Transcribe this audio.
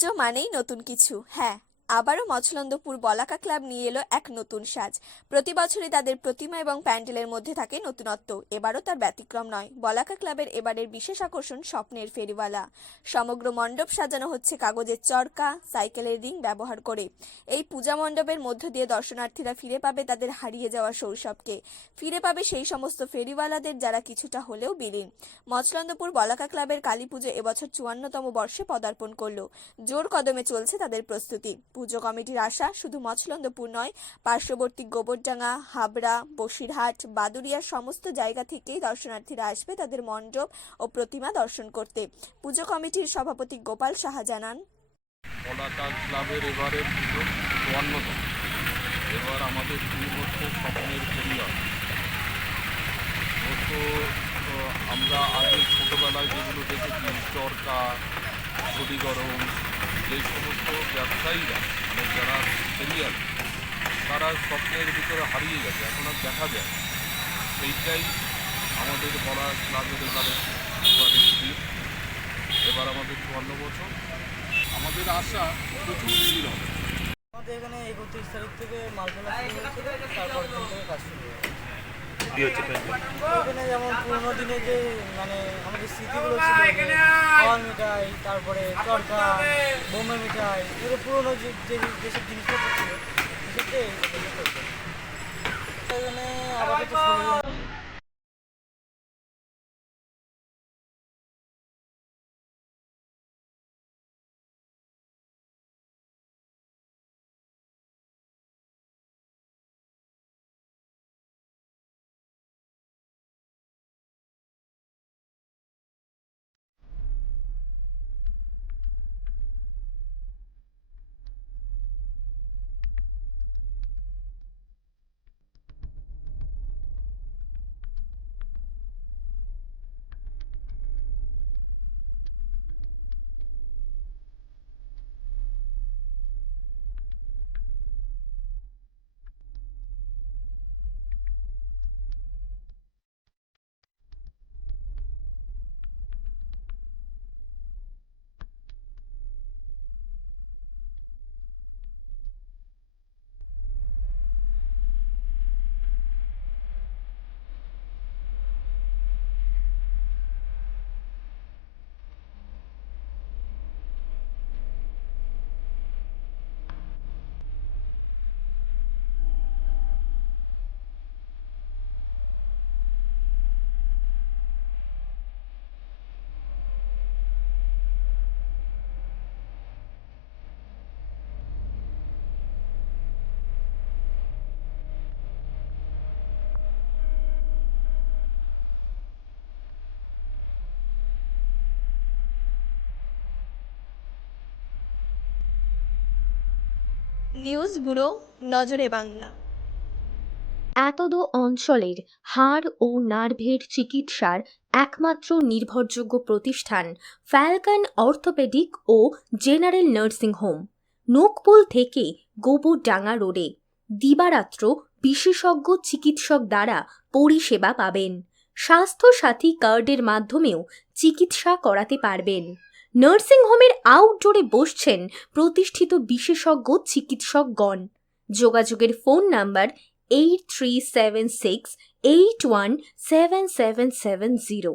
পুজো মানেই নতুন কিছু। হ্যাঁ, আবারও মছলন্দপুর বলাকা ক্লাব নিয়ে এলো এক নতুন সাজ। প্রতি বছরই তাদের প্রতিমা এবং প্যান্ডেলের মধ্যে থাকে নতুনত্ব, এবারও তার ব্যতিক্রম নয়। বলাকা ক্লাবের এবারের বিশেষ আকর্ষণ স্বপ্নের ফেরিওয়ালা। সমগ্র মণ্ডপ সাজানো হচ্ছে কাগজের চরকা, সাইকেলের রিং ব্যবহার করে। এই পূজা মণ্ডপের মধ্য দিয়ে দর্শনার্থীরা ফিরে পাবে তাদের হারিয়ে যাওয়া শৈশবকে, ফিরে পাবে সেই সমস্ত ফেরিওয়ালাদের যারা কিছুটা হলেও বিলীন। মছলন্দপুর বলাকা ক্লাবের কালী পুজো এবছর 54তম বর্ষে পদার্পণ করলো। জোর কদমে চলছে তাদের প্রস্তুতি। পুজো কমিটির আশা, শুধু মছলন্দপুর নয়, পার্শ্ববর্তী গোবরডাঙ্গা, হাবড়া, বসিরহাট, বাদুড়িয়ার সমস্ত জায়গা থেকেই দর্শনার্থীরা আসবে তাদের মণ্ডপ ও প্রতিমা দর্শন করতে। পুজো কমিটির সভাপতি গোপাল সাহা জানান, বলাকা ক্লাবের এবারের পুজো 54তম। এবার আমাদের শুরু হচ্ছে স্বপ্নের ফেরিওয়ালা। আমরা আগে ছোটোবেলায় যেগুলো দেখেছি, চরকা, ক্ষতিকরণ, যে সমস্ত ব্যবসায়ীরা মানে যারা ফেরিয়াল, তারা স্বপ্নের ভিতরে হারিয়ে গেছে, এখন আর দেখা যায়। সেইটাই আমাদের বলা ক্লাবের এবারের দিন। এবার আমাদের 54 বছর। আমাদের আশা প্রচুর ভিড় হবে। আমাদের এখানে 31 তারিখ থেকে মাল ফেলা শুরু হয়েছিল, তারপর দিন থেকে কাজ শুরু হয়েছে। এখানে যেমন পুরোনো দিনে যে মানে আমাদের স্মৃতিগুলো ছিল, খাওয়ার মিঠাই, তারপরে চরকা, বোম্বে মিঠাই, এগুলো পুরোনো যেসব জিনিসপত্র ছিল সেক্ষেত্রে এখানে আপাতত নিউজ ব্যুরো, নজরে বাংলা। এতদ অঞ্চলের হাড় ও নার্ভের চিকিৎসার একমাত্র নির্ভরযোগ্য প্রতিষ্ঠান ফ্যালকন অর্থোপেডিক ও জেনারেল নার্সিং হোম, নোকপুল থেকে গোবরডাঙ্গা রোডে। দিবারাত্র বিশেষজ্ঞ চিকিৎসক দ্বারা পরিষেবা পাবেন। স্বাস্থ্যসাথী কার্ডের মাধ্যমেও চিকিৎসা করাতে পারবেন। নার্সিং হোমের আউটডোরে বসছেন প্রতিষ্ঠিত বিশেষজ্ঞ চিকিৎসকগণ। যোগাযোগের ফোন নাম্বার 8376817770।